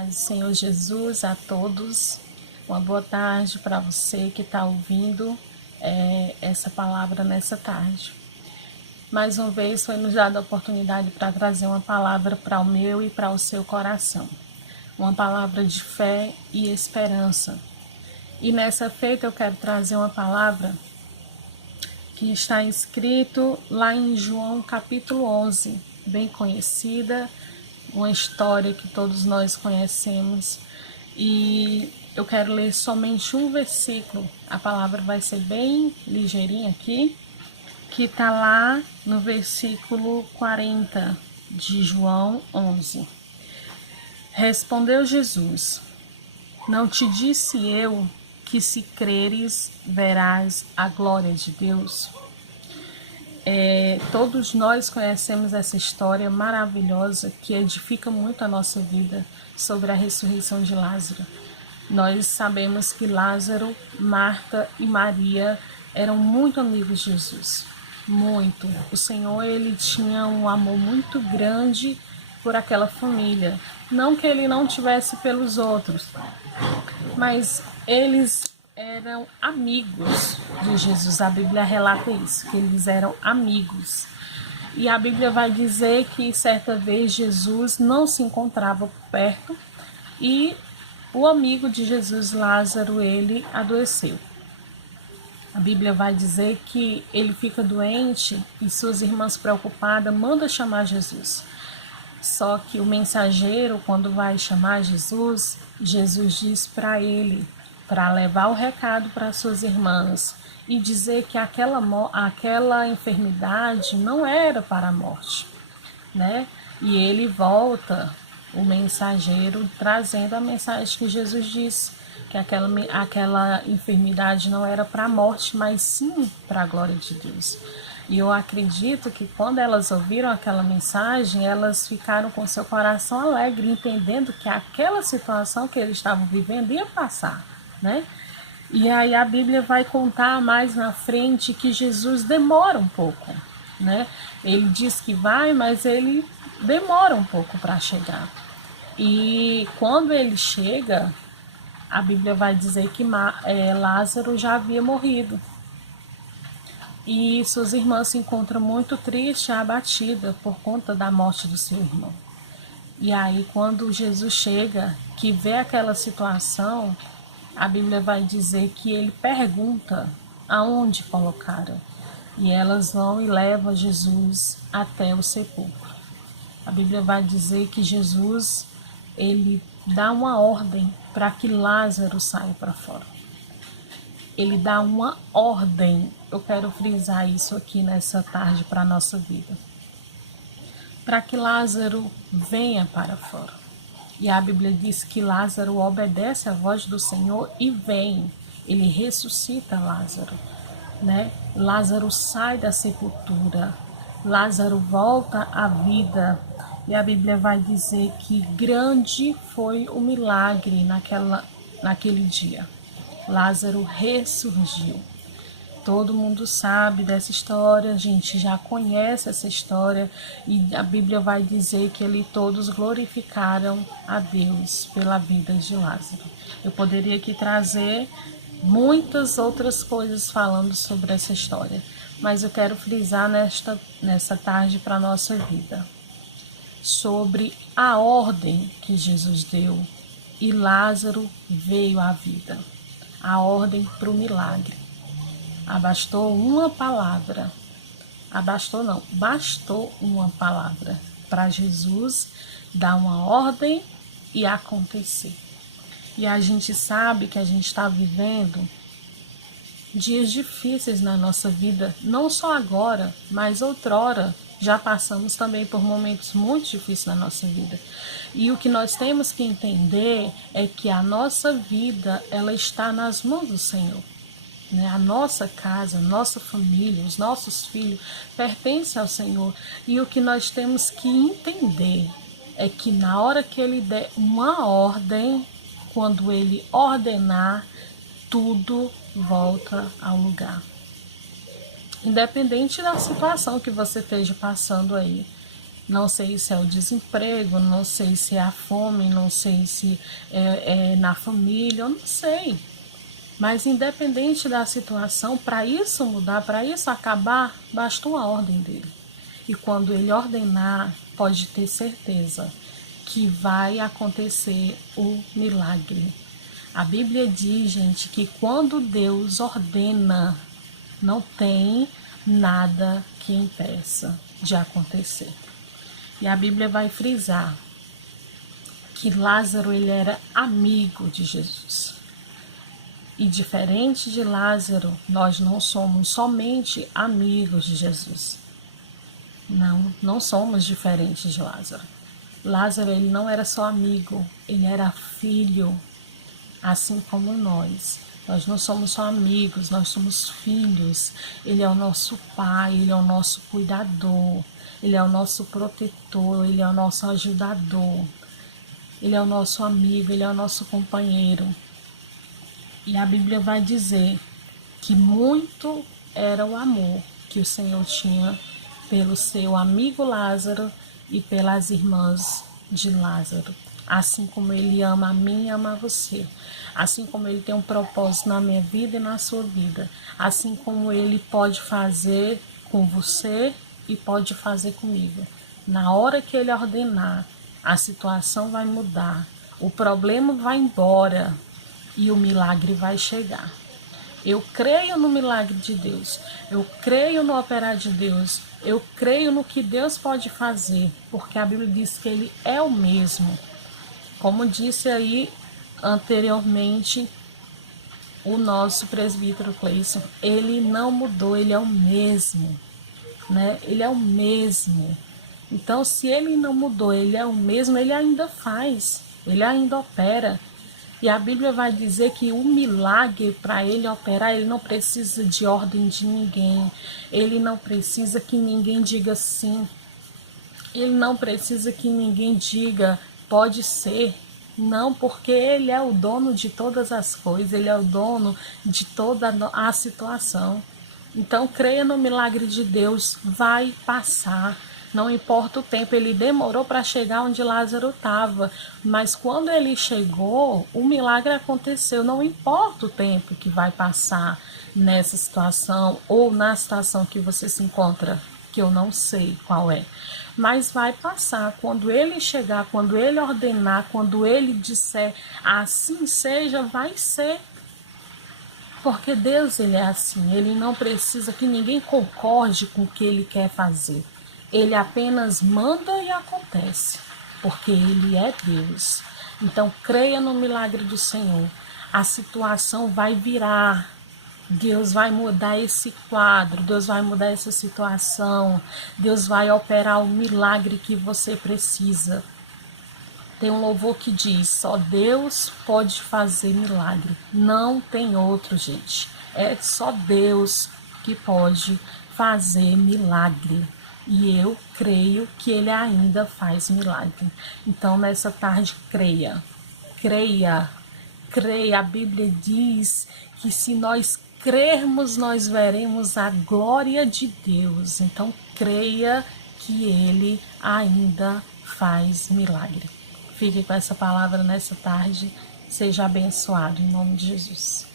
Paz do Senhor Jesus a todos. Uma boa tarde para você que está ouvindo essa palavra nessa tarde. Mais uma vez foi nos dada a oportunidade para trazer uma palavra para o meu e para o seu coração. Uma palavra de fé e esperança. E nessa feita eu quero trazer uma palavra que está escrito lá em João capítulo 11, bem conhecida, uma história que todos nós conhecemos, e eu quero ler somente um versículo. A palavra vai ser bem ligeirinha aqui, que está lá no versículo 40 de João 11. Respondeu Jesus: não te disse eu que se creres verás a glória de Deus? Todos nós conhecemos essa história maravilhosa que edifica muito a nossa vida sobre a ressurreição de Lázaro. Nós sabemos que Lázaro, Marta e Maria eram muito amigos de Jesus, muito. O Senhor, ele tinha um amor muito grande por aquela família. Não que ele não tivesse pelos outros, mas eles eram amigos de Jesus. A Bíblia relata isso, que eles eram amigos. E a Bíblia vai dizer que certa vez Jesus não se encontrava perto e o amigo de Jesus, Lázaro, ele adoeceu. A Bíblia vai dizer que ele fica doente e suas irmãs preocupadas mandam chamar Jesus. Só que o mensageiro, quando vai chamar Jesus, Jesus diz para ele, para levar o recado para suas irmãs e dizer que aquela enfermidade não era para a morte, né? E ele volta, o mensageiro, trazendo a mensagem que Jesus disse, que aquela enfermidade não era para a morte, mas sim para a glória de Deus. E eu acredito que quando elas ouviram aquela mensagem, elas ficaram com seu coração alegre, entendendo que aquela situação que eles estavam vivendo ia passar, né? E aí a Bíblia vai contar mais na frente que Jesus demora um pouco, né? Ele diz que vai, mas ele demora um pouco para chegar. E quando ele chega, a Bíblia vai dizer que Lázaro já havia morrido. E suas irmãs se encontram muito tristes e abatida por conta da morte do seu irmão. E aí quando Jesus chega, que vê aquela situação, a Bíblia vai dizer que ele pergunta aonde colocaram. E elas vão e levam Jesus até o sepulcro. A Bíblia vai dizer que Jesus, ele dá uma ordem para que Lázaro saia para fora. Ele dá uma ordem. Eu quero frisar isso aqui nessa tarde para a nossa vida. Para que Lázaro venha para fora. E a Bíblia diz que Lázaro obedece à voz do Senhor e vem. Ele ressuscita Lázaro, né? Lázaro sai da sepultura. Lázaro volta à vida. E a Bíblia vai dizer que grande foi o milagre naquele dia. Lázaro ressurgiu. Todo mundo sabe dessa história, a gente já conhece essa história, e a Bíblia vai dizer que ali todos glorificaram a Deus pela vida de Lázaro. Eu poderia aqui trazer muitas outras coisas falando sobre essa história, mas eu quero frisar nessa tarde para a nossa vida, sobre a ordem que Jesus deu e Lázaro veio à vida. A ordem para o milagre. Bastou uma palavra. Bastou uma palavra para Jesus dar uma ordem e acontecer. E a gente sabe que a gente está vivendo dias difíceis na nossa vida, não só agora, mas outrora. Já passamos também por momentos muito difíceis na nossa vida. E o que nós temos que entender é que a nossa vida, ela está nas mãos do Senhor. Né? A nossa casa, a nossa família, os nossos filhos pertencem ao Senhor. E o que nós temos que entender é que na hora que Ele der uma ordem, quando Ele ordenar, tudo volta ao lugar. Independente da situação que você esteja passando aí, Não sei se é o desemprego, não sei se é a fome, não sei se é na família, eu não sei. Mas independente da situação, para isso mudar, para isso acabar, basta uma ordem dele. E quando ele ordenar, pode ter certeza que vai acontecer o milagre. A Bíblia diz, gente, que quando Deus ordena, não tem nada que impeça de acontecer. E a Bíblia vai frisar que Lázaro ele era amigo de Jesus. E diferente de Lázaro, nós não somos somente amigos de Jesus. Não somos diferentes de Lázaro. Lázaro ele não era só amigo, ele era filho, assim como nós. Nós não somos só amigos, nós somos filhos. Ele é o nosso pai, ele é o nosso cuidador, ele é o nosso protetor, ele é o nosso ajudador, ele é o nosso amigo, ele é o nosso companheiro. E a Bíblia vai dizer que muito era o amor que o Senhor tinha pelo seu amigo Lázaro e pelas irmãs de Lázaro. Assim como ele ama a mim e ama a você. Assim como ele tem um propósito na minha vida e na sua vida. Assim como ele pode fazer com você e pode fazer comigo. Na hora que ele ordenar, a situação vai mudar. O problema vai embora e o milagre vai chegar. Eu creio no milagre de Deus, eu creio no operar de Deus, eu creio no que Deus pode fazer, porque a Bíblia diz que Ele é o mesmo. Como disse aí anteriormente o nosso presbítero Cleison, ele não mudou, ele é o mesmo, né? Ele é o mesmo. Então, se ele não mudou, ele é o mesmo, ele ainda faz, ele ainda opera. E a Bíblia vai dizer que o milagre, para ele operar, ele não precisa de ordem de ninguém. Ele não precisa que ninguém diga sim. Ele não precisa que ninguém diga pode ser. Não, porque ele é o dono de todas as coisas. Ele é o dono de toda a situação. Então, creia no milagre de Deus. Vai passar. Não importa o tempo, ele demorou para chegar onde Lázaro estava, mas quando ele chegou, o milagre aconteceu. Não importa o tempo que vai passar nessa situação ou na situação que você se encontra, que eu não sei qual é, mas vai passar. Quando ele chegar, quando ele ordenar, quando ele disser assim seja, vai ser. Porque Deus ele é assim, ele não precisa que ninguém concorde com o que ele quer fazer. Ele apenas manda e acontece, porque Ele é Deus. Então, creia no milagre do Senhor. A situação vai virar. Deus vai mudar esse quadro, Deus vai mudar essa situação. Deus vai operar o milagre que você precisa. Tem um louvor que diz, só Deus pode fazer milagre. Não tem outro, gente. É só Deus que pode fazer milagre. E eu creio que ele ainda faz milagre. Então, nessa tarde, creia. Creia. Creia. A Bíblia diz que se nós crermos, nós veremos a glória de Deus. Então, creia que ele ainda faz milagre. Fique com essa palavra nessa tarde. Seja abençoado em nome de Jesus.